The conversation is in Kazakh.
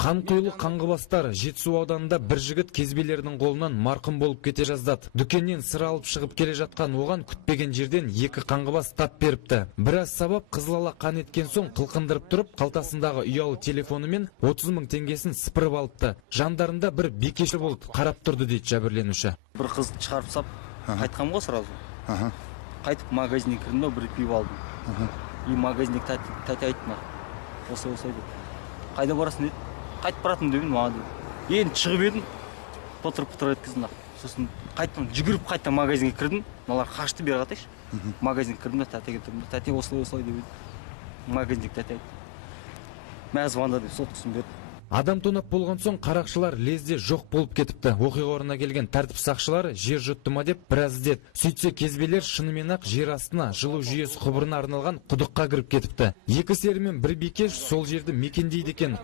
Қанқұйлы қаңғыбастар Жетісу ауданында бір жігіт кезбелердің қолынан марқұм болып кете жаздады. Дүкеннен сыр алып шығып келе жатқан оған күтпеген жерден екі қаңғыбас тап беріпті. Біраз сабап қызылала қан еткен соң қылқындырып тұрып, қалтасындағы ұялы телефоны мен 30 мың теңгесін сыпырып алыпты. Жандарында бір бикеші болды, қарап тұрды дейді жәбірленуші. Бір қыз шығарып сап, қайтқам ғой сразу. Қайтып магазинге кірдім, бір пиво алдым. И магазиндегі тәте айтты маған. Осылай деді. Қайда барасың деді. Қайтып баратын дедім, маған деді. Енді шығып едім, пұтыр еткіздім. Сосын қайттым, жүгіріп қайттым магазинге кірдім. Мыналар қашты бері қатайшы. Магазинге кірдім, тәтеге тұрдым. Тәте осылай деп еді. Магазиндегі тәте айтты. Мә звонда деп соткысын берді. Адам тонап болған соң қарақшылар лезде жоқ болып кетіпті. Оқиға орнына келген тәртіп сақшылары жер жұтты ма деп біраз іздеді. Сөйтсе кезбелер шынымен ақ жер астына жылу жүйесі құбырына арналған құдыққа кіріп кетіпті. Екі сері мен бір бикеш сол жерді мекендейді екен.